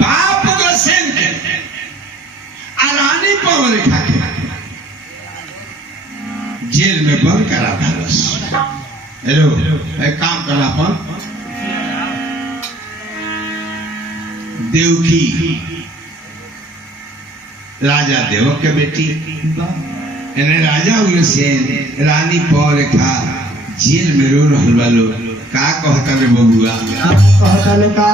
बाप उग्रसेन के रानी पवन रेखा के जेल में बंद करा भारस। हेलो एक काम करना अपन देवकी राजा देवक के बेटी राजा उग्रसेन रानी पवन रेखा जेल में रो रहल बालो। का कहता रे बबुआ? कहता लो का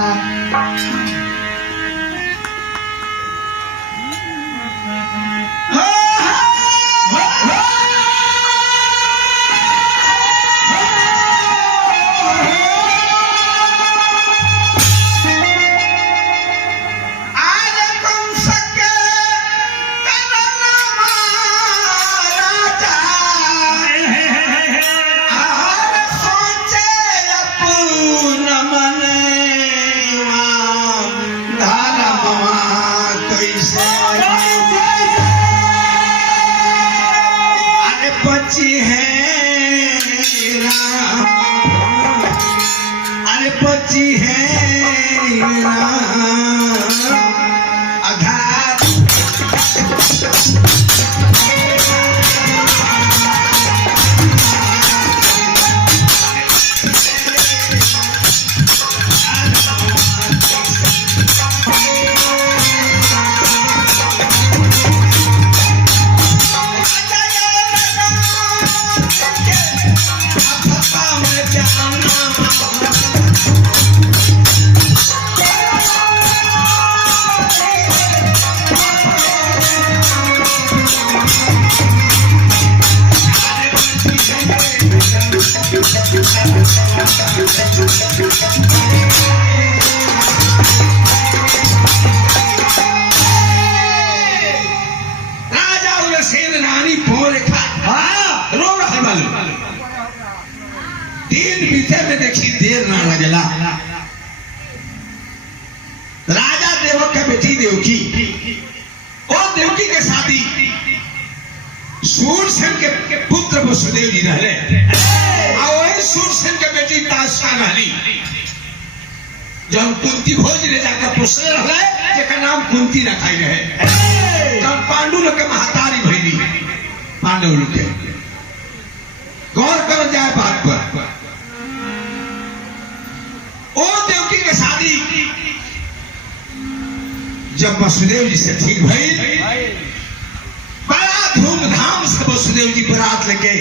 बची है राजा उग्रसेन रानी पवन रेखा रो रहल बालो। दिन बीते में देखी देर ना लगला। राजा देवक के बेटी देवकी और देवकी के शादी सूरसेन के पुत्र वसुदेव जी रहले और सूरसेन के बेटी ताशा रहली। जब कुंती भोज ले जाकर पोसले रहले जेकर नाम कुंती रखाई रहे। जब पांडु लोग के महतारी भइली पांडव लोग के गौर कर जाए बात पर। ओ देवकी के शादी जब वसुदेव जी से ठीक भई बड़ा धूमधाम से वसुदेव जी बारात लेके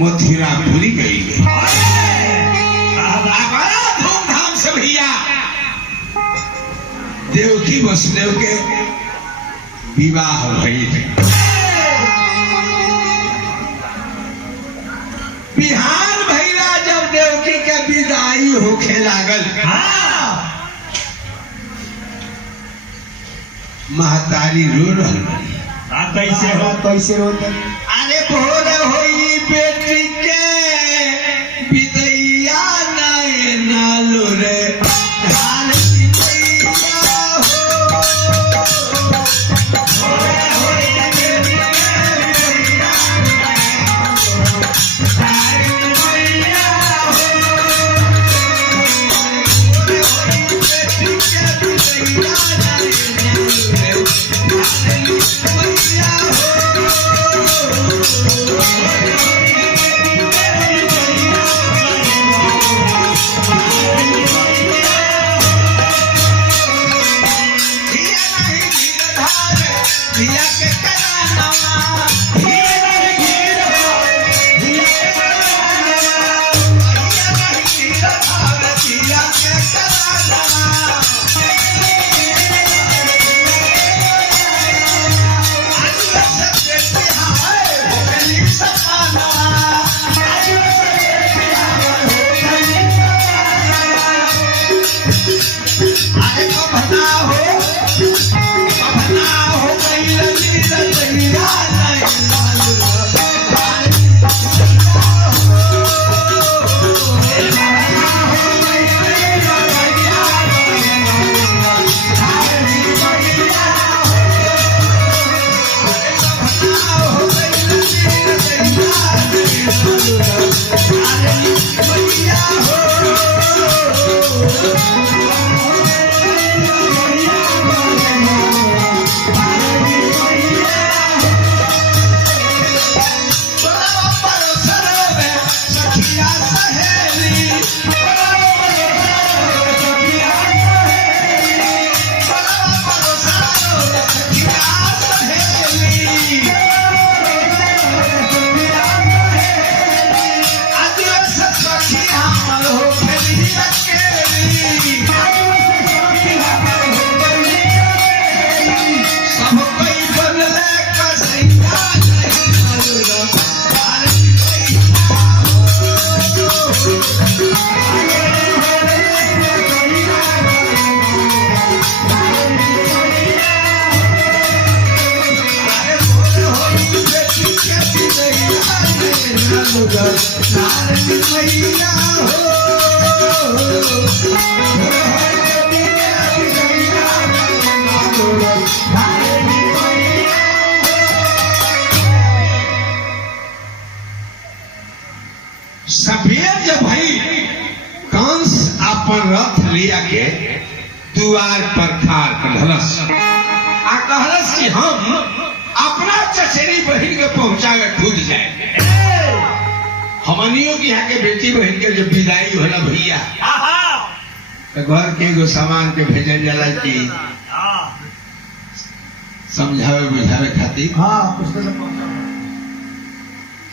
मथुरापुरी गई। बड़ा धूमधाम से भैया देवकी वसुदेव के विवाह भई। बिहान भैया जब देवकी के विदाई होखे लागल महतारी रो रहल। कैसे रोते? अरे भोर होई बेटी के विदैया नैना लो रे धान की मैया हो। भोर होई बेटी के विदैया नैना लो धान की मैया हो। भोर होई बेटी के विदैया नैना लो रे धान की मैया हो। भारती मैया सफेद जब भाई कंस अपन रथ लिया के द्वार पर खार कहलस आ कहलस कि हम अपना चचेरी बहन के पहुंचावे खुद जाए। हमनियों की यहाँ के बेटी बहन के जब विदाई होला भैया तो घर के एगो सामान के भेजल जाला कि समझावे बुझावे खातिर।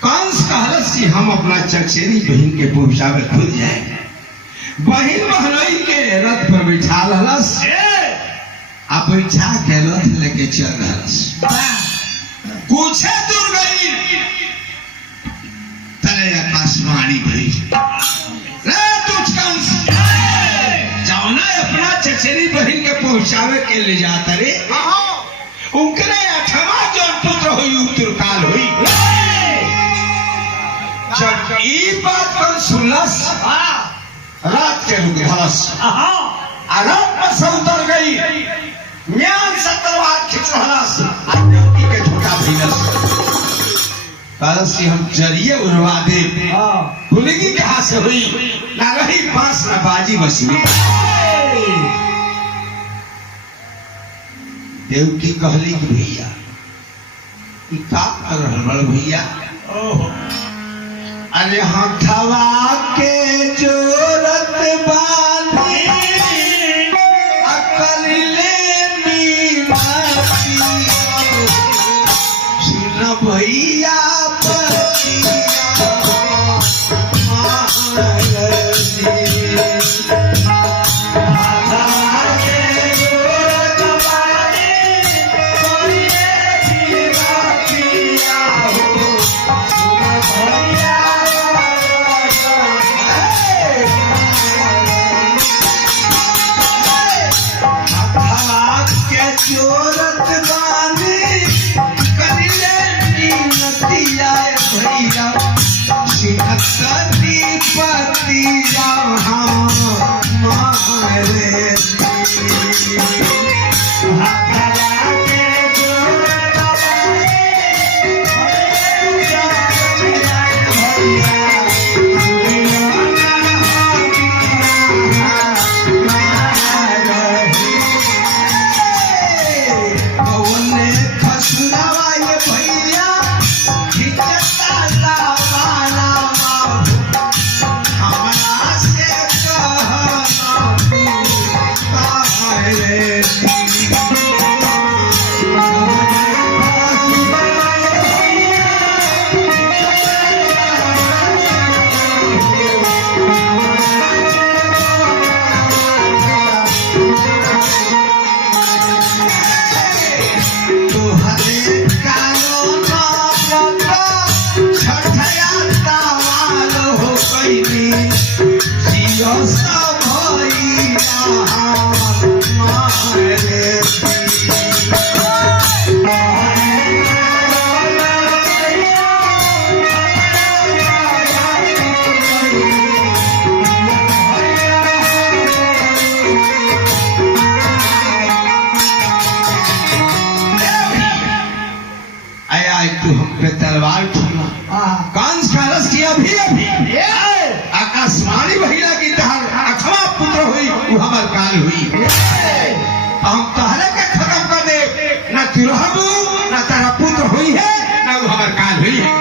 कंस कहलस कि हम अपना चचेरी बहन के पहुंचावे खुद जाए। बहन बहनोई के रथ पर बैठा लहलस आ बैठा के रथ लेके चल रहलस। कुछ दूर गई तले आकाशवाणी भई रे तुझ कंस जाना अपना चचेरी बहन के पहुंचावे के ले जाता रे उनकरे अठवा जो पुत्र हुई उत्तरकाल हुई। जब ई बात पर सुनलस रात के रुक रहलस रात पर से उतर गई म्यान से तलवार खींच रहलस देवकी के झूठा भइलस कहलस कि हम जरिए उड़वा दे भुलगी के हाथ से हुई ना रही बांस न बाजी बसनी। देवकी कहली कि भैया ई का कर रहल बड़ भैया अरे हथवा के जोरत बानी अकल ले मीनाती सुन भैया पतिया जोरत बानी करिले नीनतिया भैया सिंहतनी पतिया मारे तलवार कंस का रस किया अभी आकाशवाणी महिला की तहर अखवा पुत्र हुई वो हमार काल हुई हम तहरे के खत्म कर दे न तू रहबू न तेरा पुत्र हुई है न वो हमार काल हुई है।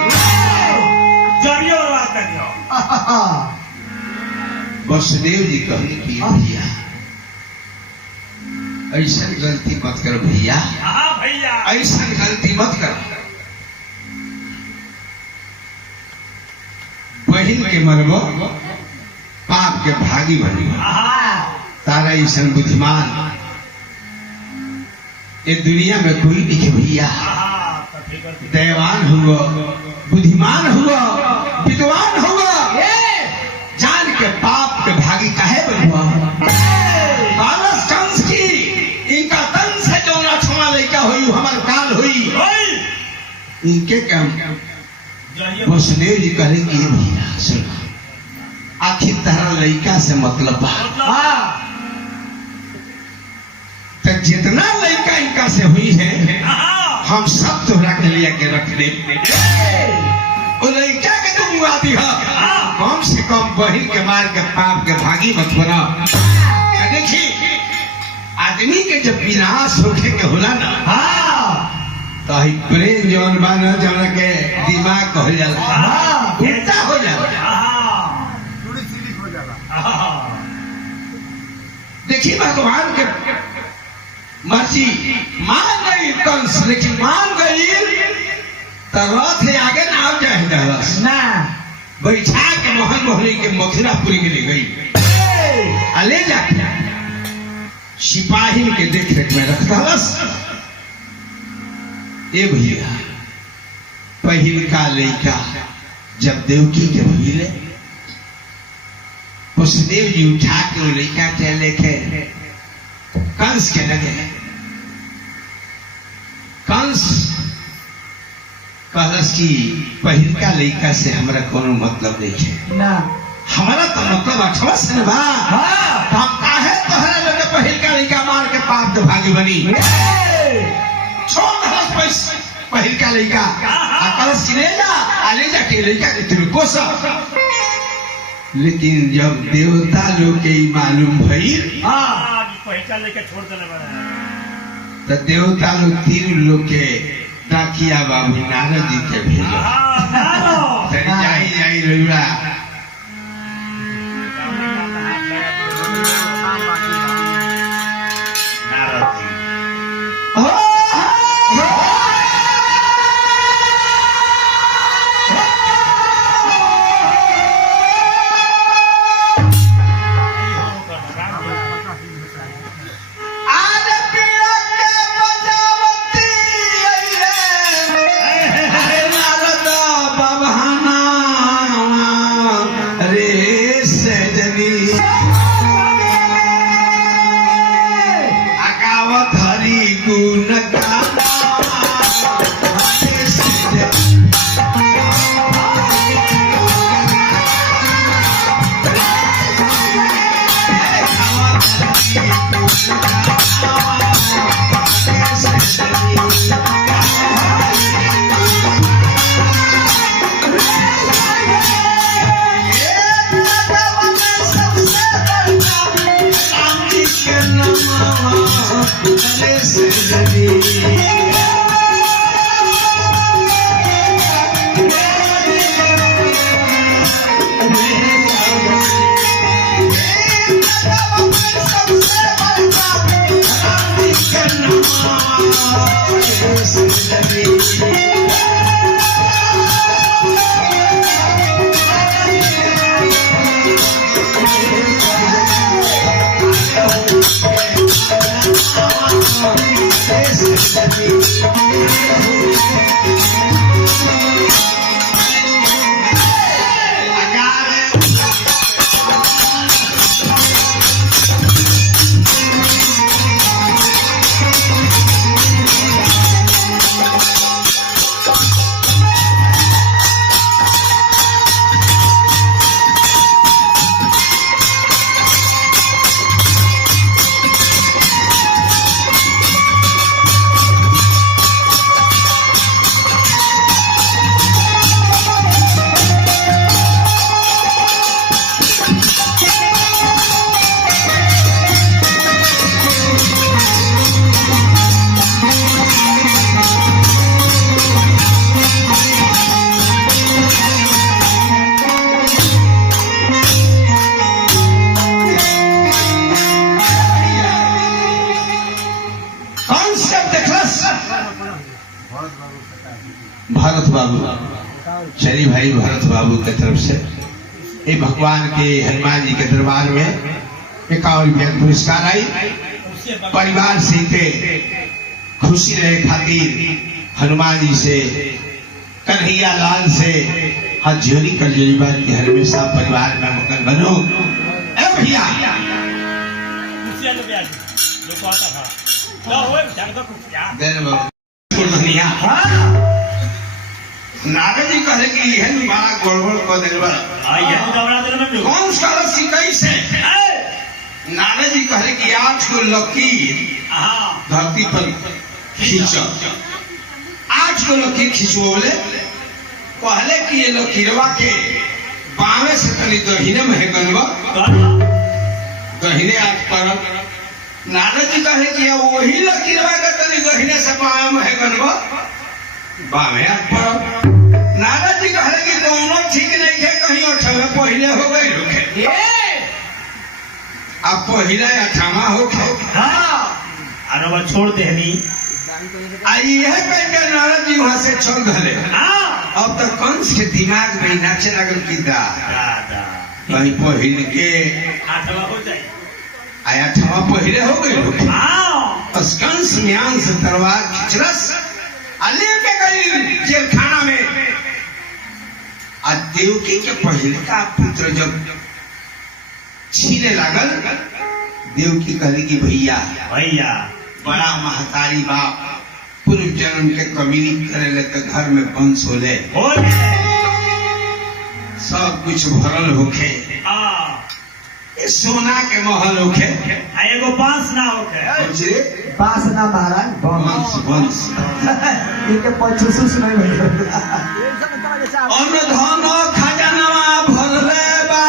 वसुदेव जी कहने की भैया ऐसा गलती मत कर भैया ऐसा गलती मत कर बहन के मरबो पाप के भागी बनी तारा ऐसा बुद्धिमान ये दुनिया में कोई नहीं भैया दयावान हुआ बुद्धिमान हुआ विद्वान हुआ जान के पाप के भागी काहे बनुआ बालस कंस की इनका तन से जो ना छुआ लड़का हुई हमार काल हुई इनके क्या वसुदेव जी कहेंगे ये भैया सुनो, आखिर तारा लड़का से मतलब बा, तो जितना लड़का इनका से हुई है हम सब तोहरा के लिए के रख दे। वो लड़का के तुम मुआती हो, कम से कम बहिन के मार के पाप के भागी मत बना। देखी आदमी के जब विनाश होके के होला ना, तो ही प्रेम जौन बा न जौन के दिमाग हो जाला, उल्टा हो जाला। देखिए भगवान के मर्जी मान गई कंस, लेकिन मान गई तो रथ आगे ना जाए दरस ना बैठा के मोहन मोहनी के मथुरापुरी के ले गई, ले जाके सिपाही के देख रेख में रखता बस। ये भैया पहिल का लड़का जब देवकी के भइले, वसुदेव जी उठा के वो लड़का चले के कंस के लगे। कंस कहलस की पहिल का लड़का से हमारा कोनो मतलब नहीं है ना, हमारा तो मतलब अठवा से बा। हम काहे तोहरा लोग पहिल का लड़का मार के पाप के भागी बनी, छोड़ दहस पहिल का लड़का कलश की ले जा के लड़का के तुम कोसा। लेकिन जब देवता लोग के मालूम भइल पहिल लेके छोड़ देले बड़ा, तो देवता लोग तीन लोग के डाकिया बाबू नारद जी के भेजो, जाई रविरा नारद जी भरत बाबू, चली भाई भरत बाबू के तरफ से ये भगवान के हनुमान जी के दरबार में 51 पुरस्कार आई। परिवार से खुशी रहे खातिर हनुमान जी से, कन्हैया लाल से हाथ जोड़ी कर जोड़ी बात की हमेशा परिवार में मगन बनो। भैया नारद जी कहले कि यह बड़ा गड़बड़ कर दिल बा ये दौड़ा दे ना कौन सा रस्सी कैसे नारद जी कहले कि 8 गो लकीर हां धरती पर खींच 8 गो लकीर खींचवले कहले कि ये लकीरवा के बावे से तनी दहिने में है गनवा दहिने 8 पर नारद जी कहले कि वही लकीरवा के तनी दहिने से बावे में है गनवा बावे 8 पर नारद जी कहले कि कोनो ठीक नहीं है कहीं 8वें पहले हो गई लोग अब पहले 8वां हो गए हां अरे वो छोड़ दे हनी आई है के नारद जी वहां से चल गए हां अब तो कंस के दिमाग में नाचे लगल कि दादा कहीं पहले के 8वां हो जाए आया 8वां पहले हो गए लोग हां कंस म्यान से तलवार खिचरस अली के गई जेल खाना में आज देवकी के पहले का पुत्र जब छीने लागल देवकी कहली कि भैया भैया बड़ा महतारी बाप पूर्व जन्म के कमीनी करे ले तो घर में वंश होले सब कुछ भरल होखे ये सोना के महल होखे एगो बांस ना होखे बास ना महाराज वंश वंश इनके पछुसुस नहीं भइल अन्न धन खजानवा भरले बा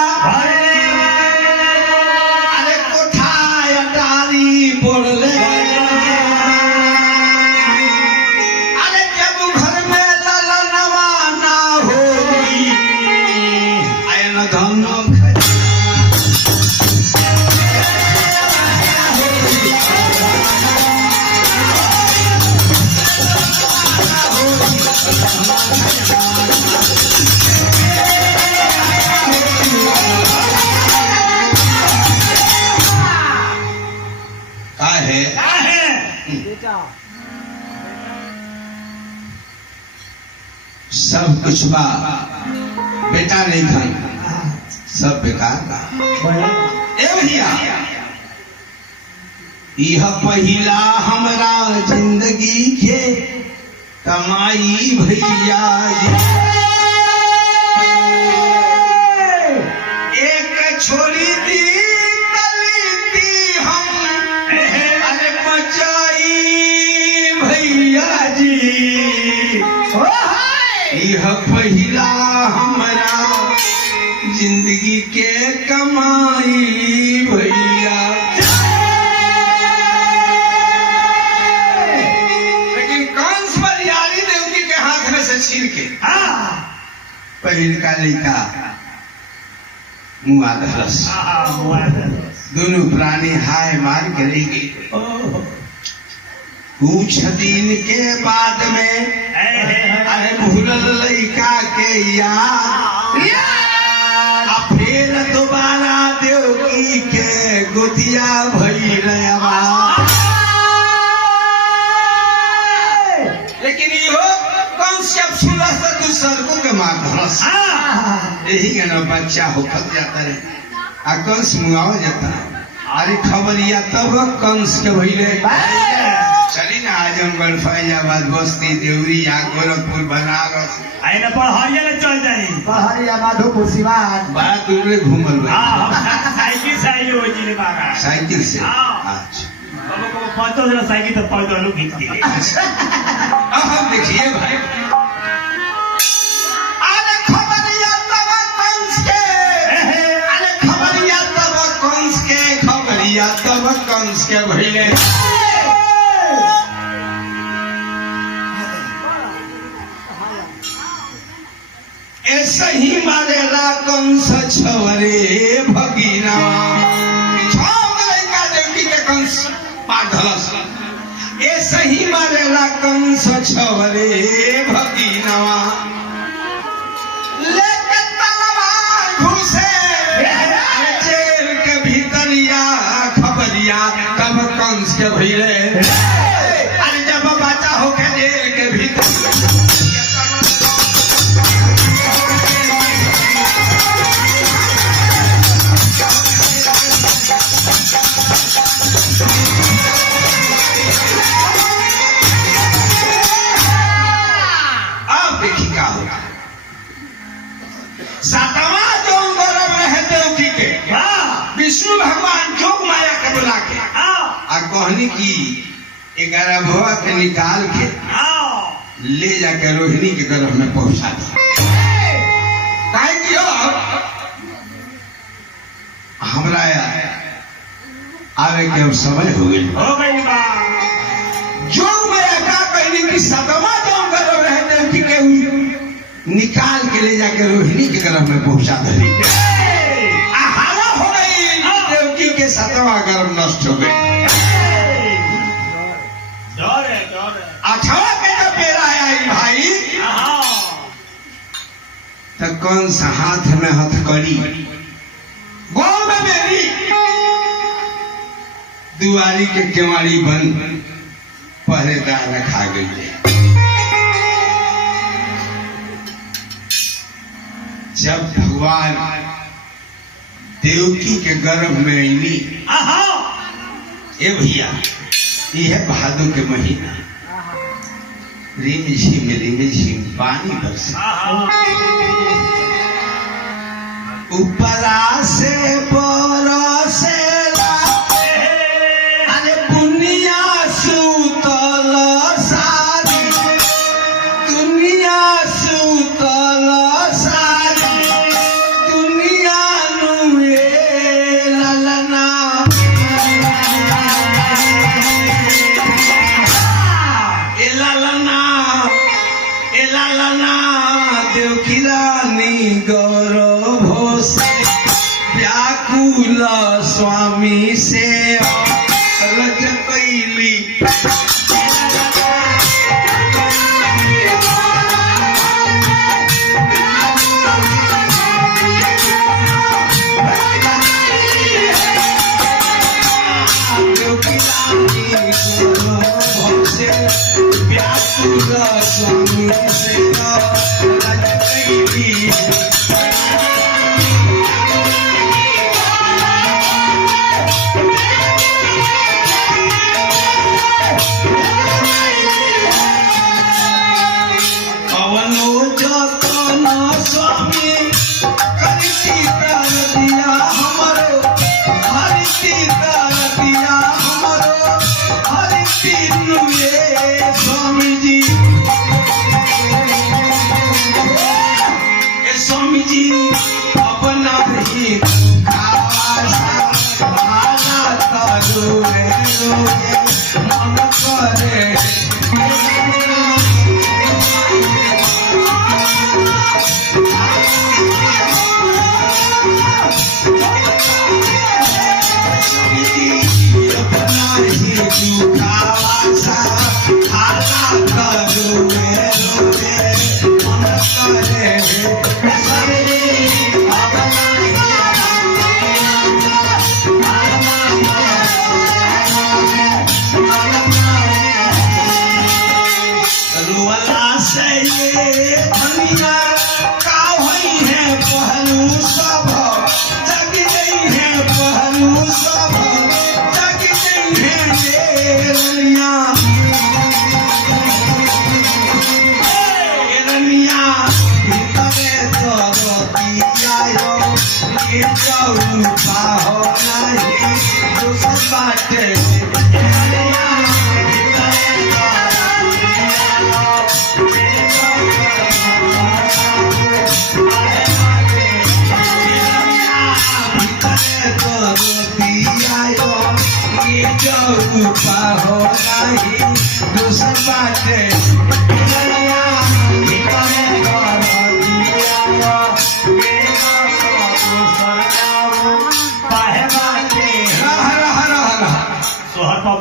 अरे कोठा अटारी बोलले अरे जब घर में ललनवा ना होई अन्न धन सब कुछ बा बेटा नहीं था सब बेकार बा ए भैया यह पहिला हमरा जिंदगी के कमाई भैया एक छोड़ी दी हम अरे बचाई भैया जी यह पहिला हमारा जिंदगी के कमाई भैया लेकिन कंस बलियारी देवकी के हाथ में से छीन के पहिल का लड़का मुआ दहलस दोनों प्राणी हाय मार के रह गई कुछ दिन के बाद में अरे भूलल लड़का के याद फिर दोबारा देवकी के गोतिया भइल लेकिन इहो कंसेप्ट सुनला से तू सरको के मार धरस यही के ना बच्चा होखत जाता रे आ कंस मुआव जाता अरे खबरिया तब कंस के भइले चली ना आजमगढ़ फैजाबाद बस्ती देवरिया गोरखपुर बनारस आई ना पहाड़िया ले चल जाई पहाड़िया माधोपुर सिवान बड़ा दूर में घूमल साइकिल से आई हो जी बागा साइकिल से अच्छा को पहुंचो जरा साइकिल तो पहुंचो लोग खींच के अब हम देखिए भाई अरे खबरिया तब कंस के अरे खबरिया तब कंस के खबरिया तब कंस के भइले ऐसे ही मारेला कंस छवरे भगीना लड़का देवकी के कंस मार धलस ऐसे ही मारेला कंस छवरे भगीना लेके तलवार घुसे जेल के भीतरिया खबरिया तब कंस के भइले अरे जब बच्चा होके जेल के भीतर अब देखिए क्या होता कहनी की 11 भवा के निकाल के ले जाके रोहिणी के गर्भ में पहुंचा दो। काहे कि हमरा आवे के अब समय हो गई। जो मैं का कहनी कि सदमा जो गर्भ रहते के निकाल के ले जाके रोहिणी के गर्भ में पहुंचा दे। हवा हो गई देवकी के सतवा गर्भ नष्ट हो गई। अठवा के जब बेरा आया भाई तो कौन सा हाथ में हथकड़ी गोल में मेरी दुआरी के केवाड़ी बंद पहरेदार रखा गई है। जब भगवान देवकी के गर्भ में आईनी ए भैया यह भादों के महीना रिम झिम पानी बरसा ऊपरा से बरसेला अरे पुनिया सुतल सारी दुनिया सुतल सारी दुनिया नुए ललना देवकी रानी गौरव से व्याकुल स्वामी से रज कैली देवकी रानी गौरव से व्याकुल स्वामी से रज कैली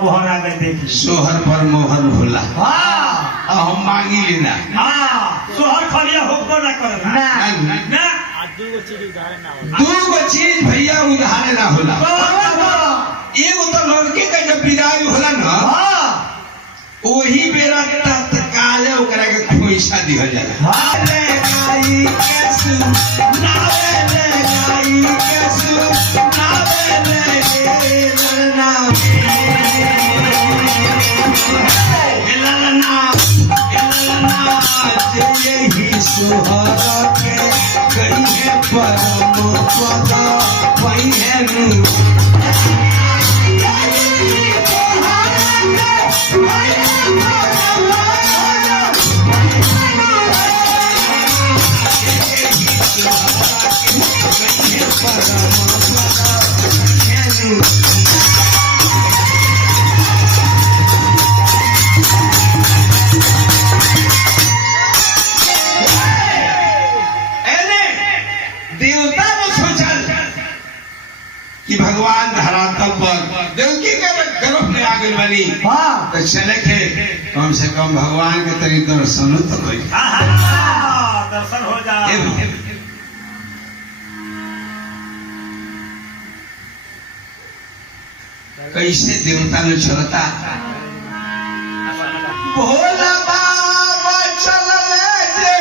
सोहर पर मोहर होला हम मांगी लेना सोहर खलिया होको ना करे ना दूगो चीज भैया उधारे ना होला। एगो तो लड़के का जब विदाई होला ना वही बेरा तत्काल ओकरा के खोइसा दिहल जाला। यही सोहर के गई है परम पद वही है गइल बानी हाँ तो चले के कम से कम भगवान के तरी दर्शन तो करी दर्शन हो जा कैसे देवता ने चलता भोला बाबा चल दे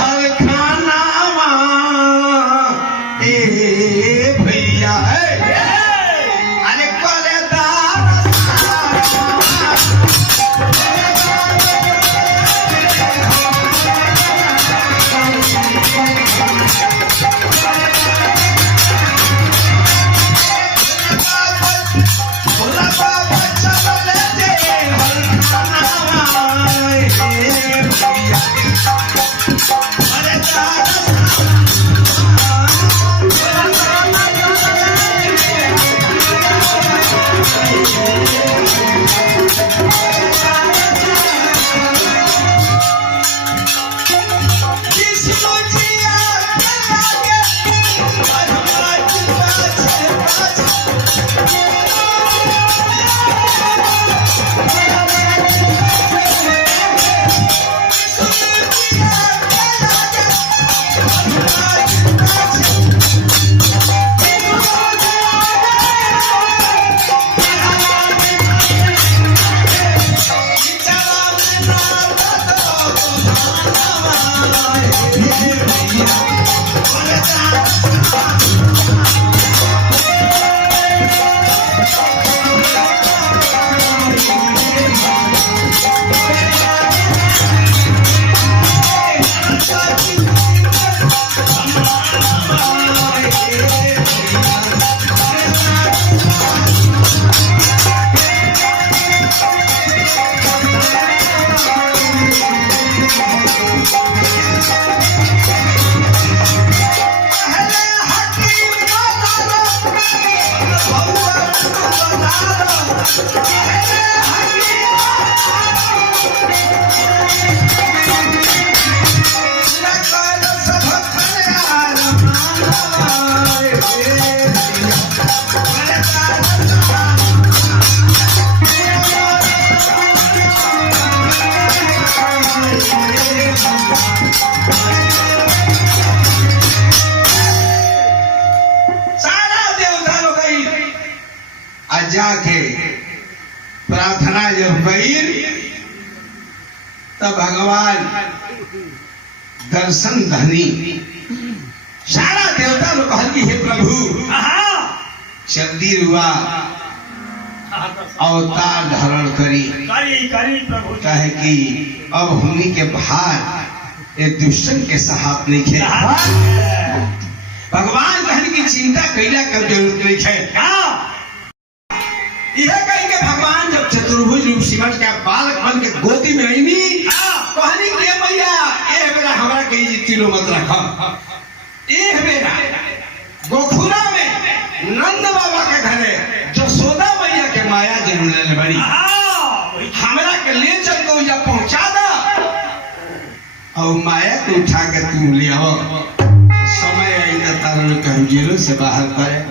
हर खाना ए भैया अरे कलेदार भोला बाबा चल दे हर खाना भैया अरे जाके प्रार्थना जब गई तब भगवान दर्शन धनी सारा देवता लोग कहल कि हे प्रभु जल्दी रुआ अवतार धारण करी प्रभु कहे कि अब हमनी के भार ये दुष्टन के साथ नहीं खे भगवान कहने की चिंता कैला कर जरूरत नहीं है यह कह के भगवान जब चतुर्भुज रूप सिमट के बालक बन के गोदी में आईनी कहनी के भैया ए बेरा हमरा के तीनों मत रखा ए बेरा गोखुरा में नंद बाबा के घरे जसोदा मैया के माया जरूर ले बड़ी हमरा के ले चल के जा पहुंचा दा और माया को उठा के तुम ले आओ समय आई तो तारण कहीं जेलों से बाहर करे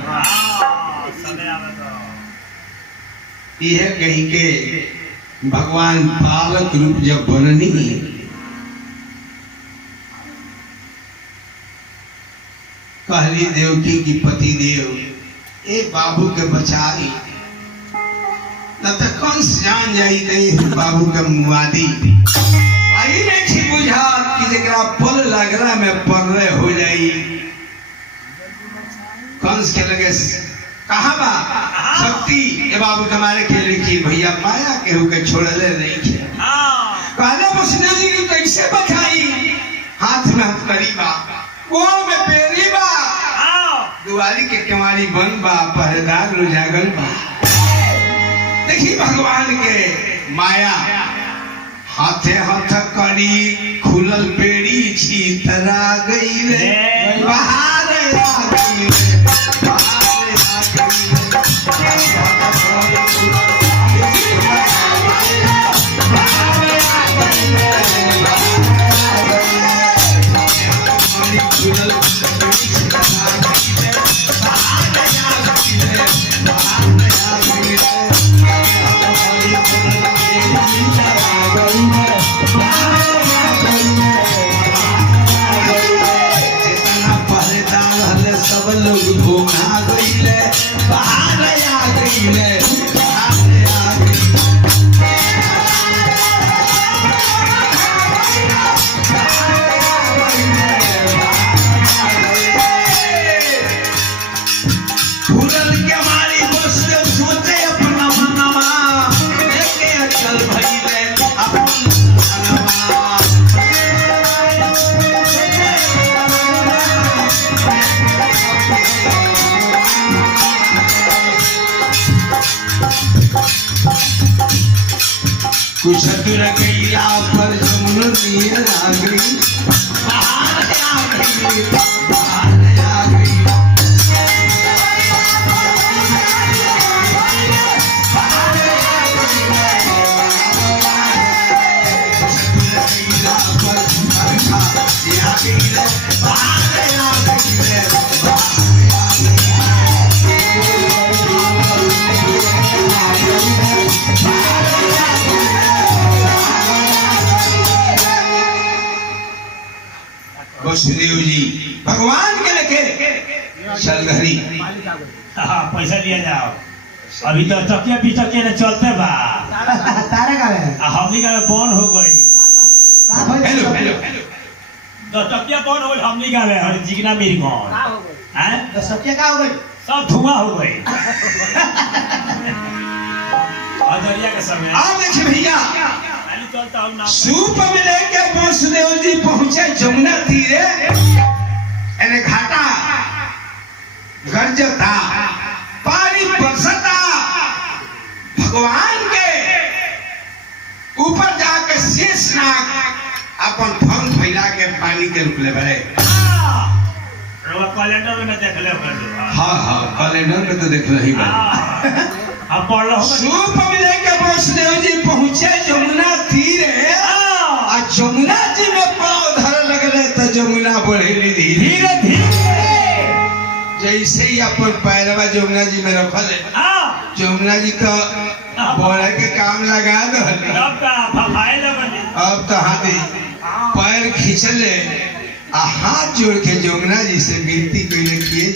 यह कहीं के भगवान बालक रूप जब बननी कहली देवकी की पति देव ए बाबू के बचाई न तो कंस जान जाई नहीं बाबू के मुआदी आई नहीं बुझा कि जरा पल लगरा में पल हो जाई कंस के लगे कहा बा शक्ति ये बाबू तुम्हारे के लिखी भैया माया केहू के छोड़ले नहीं खे कहले मुसने जी की कैसे बचाई हाथ में हथकड़ी बा वो में पेरी बा दुआरी के केवाड़ी बन बा पहरेदार लो जागल बा देखी भगवान के माया हाथे हथकड़ी खुलल पेड़ी छीतरा गई रे बाहर आ गई रे कुछ दूर गईला पर जमुना नियर आ गई, बाहर आ गई, बाहर आ गई। वसुदेव जी भगवान के लेके चल घरी। हाँ, पैसा लिया जाओ। अभी तो चकिया पिचकिया ने चलते बा। तारे का है हमनी का बंद हो गई। हेलो हेलो तो चकिया बंद हो गई हमनी का में और जिगना मेरी कौन हैं? तो सबके का हो गई सब धुआं हो गई। अजरिया के समय आप देखिए भैया, खाली चलता हूँ ना। सूप में लेके वसुदेव जी पहुंचे जमुना तीरे। एने घाटा गरजता, पानी बरसता। भगवान के ऊपर जाके शेषनाग अपन फंग फैला के पानी के रूप ले बड़े। कैलेंडर में देख ले। हाँ हाँ, कैलेंडर में तो देख रही अब पढ़ लो। सूप में लेके वसुदेव जी पहुंचे जमुना तीरे। आ जमुना जी में पाँव धर लगले तो जमुना बढ़ेली धीरे धीरे धीरे जैसे ही अपन पैरवा जमुना जी में रखल है, जमुना जी का बढ़े के काम लगा दो। अब तो हाथी पैर खींचले आ हाथ जोड़ के जमुना जी से विनती कैले किए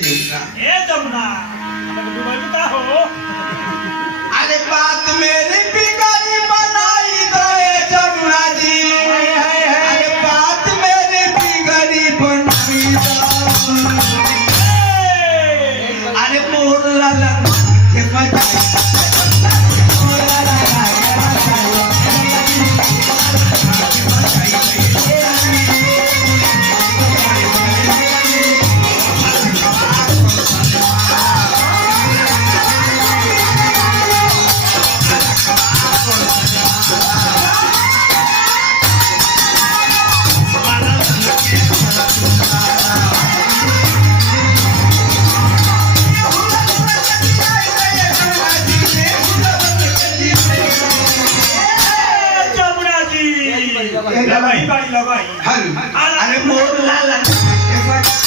जमुना, अरे बात मेरी बिगाड़ी बनाई दो जमुना जी, अरे बात मेरी बिगाड़ी बनाई दो। अरे मोर लाला के बचाई, मोर लाला के बचाई, अरे मोर लाला के बचाई।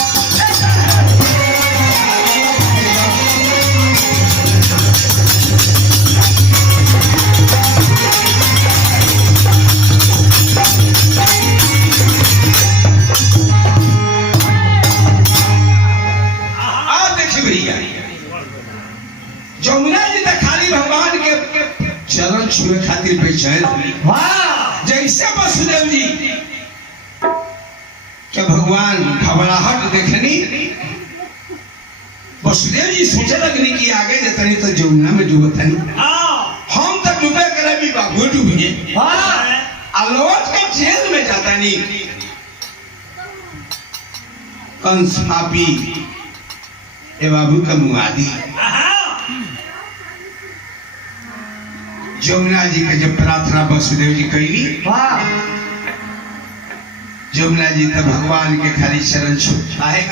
जमुना जी तो खाली भगवान के चरण छुए खातिर बेचैन हुई। जैसे वसुदेव जी के भगवान घबराहट देखनी, वसुदेव जी सोचे लगनी कि आगे जतनी तो जमुना में डूबतनी, हम तो डूबे करे भी बाबू डूबिए, लौट के जेल में जाता नहीं। कंस पापी ए बाबू का मुआदी जमुना जी के जब प्रार्थना वसुदेव जी कैली, जमुना जी तो भगवान के खाली चरण छू है।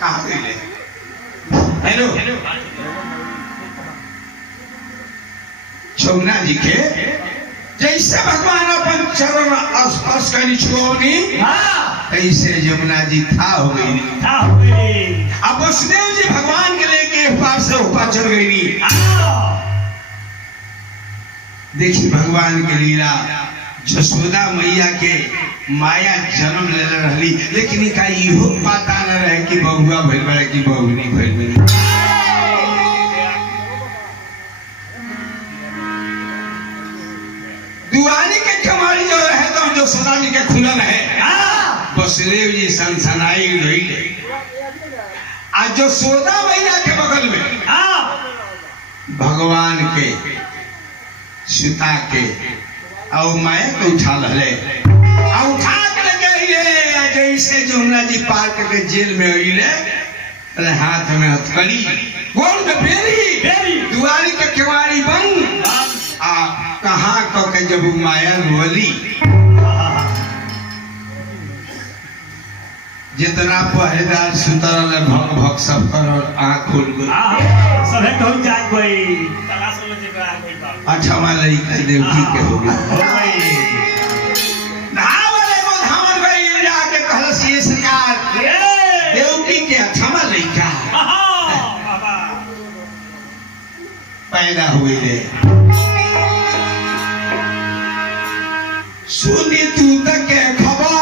कहाँ गए? हेलो जमुना जी के जैसे भगवान अपन चरण स्पर्श करी छुओनी, ऐसे जमुना जी था हो गई। अब वसुदेव जी भगवान के लेके ऊपर से ऊपर चढ़ गई। देखिए भगवान के लीला, जसोदा मैया के माया जन्म ले रही, लेकिन का इहो पता न रहे कि बहुआ भइल बड़े कि बहुनी भइल बड़ी। दुआरी के कमारी जो रहे तो जसोदा जी के खुलल है। वसुदेव जी सनसनाई रही। आज जसोदा मैया के बगल में भगवान के सीता के और माया को उठा ले, उठा के लगे जैसे जमुना जी पार करके जेल में अले, हाथ में हथकड़ी, गोल में बेरी, दुआरी के केवाड़ी बंद, कहाँ क के जब उ माया रोली जितना पहरेदार सुतर भग भग सब कर आँख खुल गई सबे कहूँ जाग गई तलाश में जगह आ गई बाप अच्छा वाला देवकी के हो गई हो गई धावले को धावन गई जाके कहलस ये सरकार देवकी के अच्छा लड़का बाबा पैदा हुए रे सुनी तू तक के खबर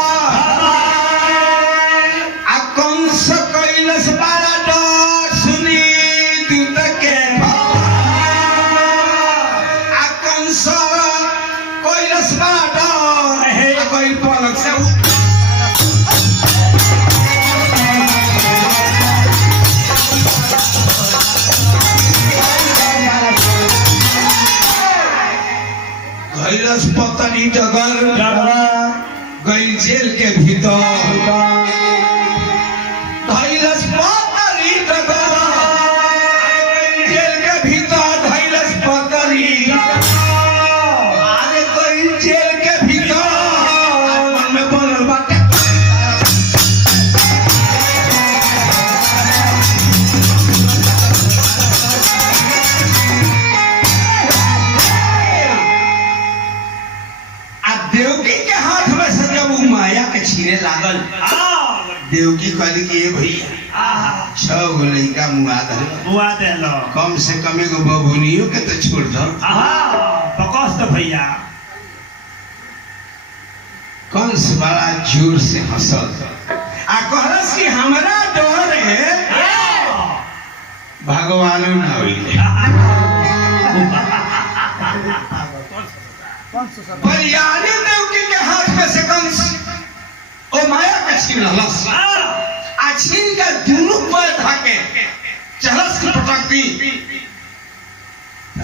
आ कंस कैलस बारा डर सुनी तू तक के खबर आ कंस कैलस बारा डर आ कोई पलक से कैलस पतनी जगर गई जेल के भीतर कैलस पतनी जगर गई जेल के भीतर कैलस पतनी अरे गई जेल के भीतर मन में बोलल बाटे देवकी के हाथ में से जब वो माया के छीने लागल देवकी कहली कि ए भैया 6 गो लड़का मुआ दे कम से कम एगो बबुनियों के तो छोड़ दो बकस तो भैया कंस बड़ा जोर से हंसल आ कहलस कि हमरा डर है भगवानो ना होइले बलियानी देवकी के हाथ में से कंस ओ माया के छीन लहलस आ छीन के दोनों पैर धाके चलस की पटक दी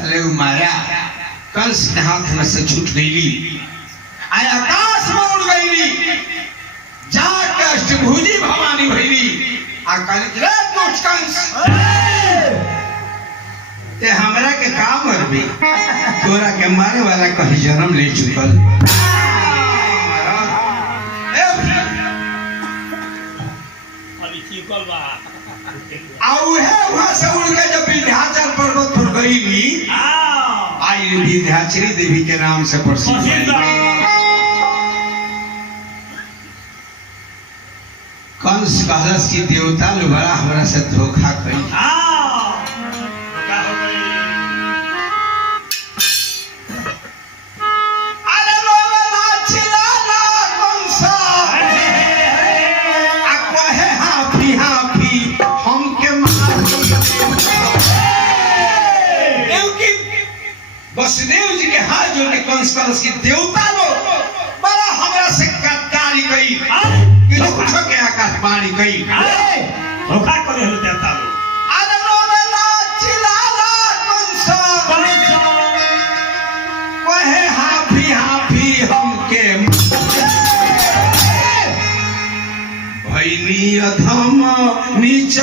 अरे वो माया कंस के हाथ में से छूट गईली आ आकाश में उड़ गईली जाके अष्टभुजी भवानी भईली आ कहली रे दुष्ट कंस ते हमरा के का मरबी तोरा के मारे वाला कहीं जन्म ले चुकल अभी चिपल बा आउ है वहां से उड़ के जब विंध्याचल पर्वत पर गईली आई विंध्याचली देवी के नाम से प्रसिद्ध कंस कहलस की देवता लोग बड़ा हमरा से धोखा कई वसुदेव जी के हाथ जोड़ के कंस कहलस की देवता लोग बड़ा हमरा से गद्दारी कई कि कुछ के आकाशवाणी कई धोखा करे हो देवता लोग आदरो में चिल्लाला कंस कहे हाफी हाफी हमके भैनी अधम नीच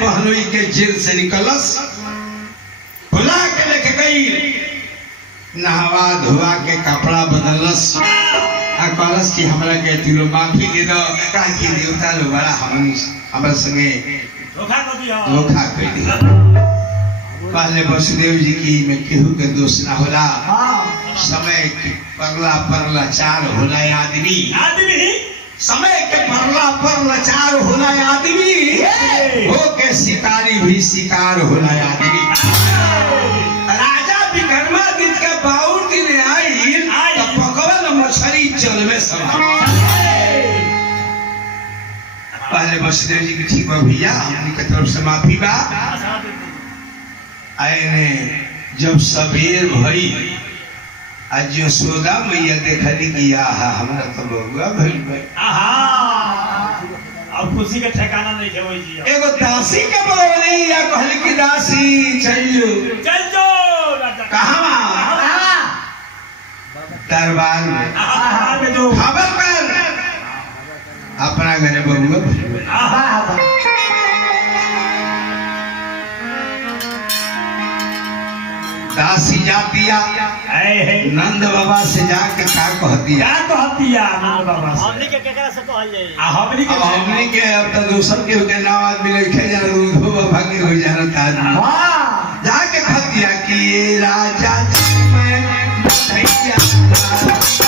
बहनोई के जेल से निकलस भुला के लेके गई नहवा धुआ के कपड़ा बदलस कहलस कि हमरा के तिलो माफी दे दो काहे कि देवता लोग बड़ा हमरा संगे धोखा कर दिया धोखा कर दिया। पहले वसुदेव जी की में केहू के दोष ना होला, समय के परला पर लाचार होला आदमी, समय के परला पर लाचार होला आदमी, हो के शिकारी भी शिकार होला आदमी। राजा विक्रमादित्य के बाउर दिन आई तो पकड़ल मछली जल में समा। पहले वसुदेव जी की ठीक बा भैया, हमनी के तरफ से माफी बा। आने जब सबेर भई आज यशोदा मैया देखली कि आहा हमरा तो बबुआ भइल भाई। अब खुशी के ठिकाना नहीं है जी। एगो दासी के बोली या कहली कि दासी चल जो राजा कहां दरबार में जो खबर कर अपना घरे बबुआ भइल। दासी जातिया नंद बाबा से जाके का कहतिया नंद बाबा से हमनी के केकरा से कहल जाई हमनी के अब तो दूसर के नाम आदमी लिखे जा उधो बाबा के हो जाना आदमी जाके कहतिया कि ये राजा जी मैं बधैया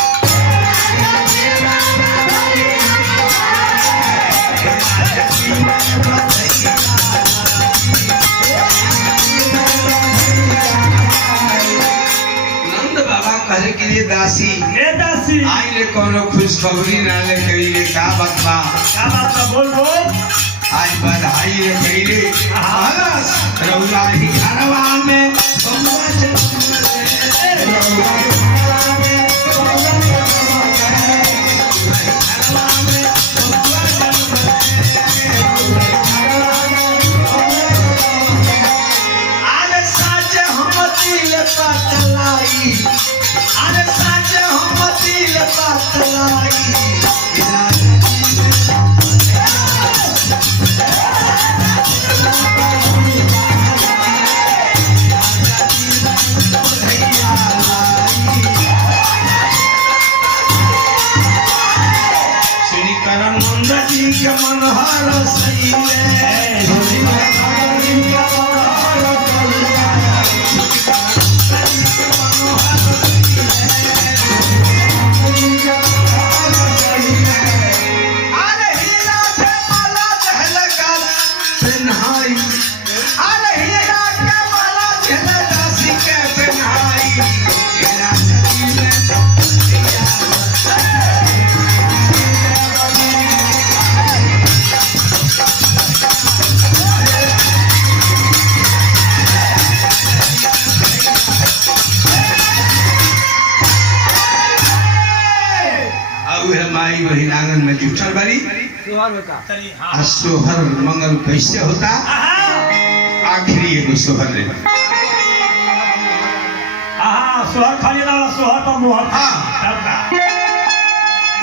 करे के लिए दासी आई ले कोनो खुशखबरी ना ले कइले का बात बा बोल आज बधाई ले कइले हरस रउला ही घरवा में बबुआ मनोहर सही माई बहिन आंगन में जुटल बड़ी सोहर मंगल कैसे होता आखिरी एगो सोहर ले सोहर खाली ना सोहर तो मोहर हाँ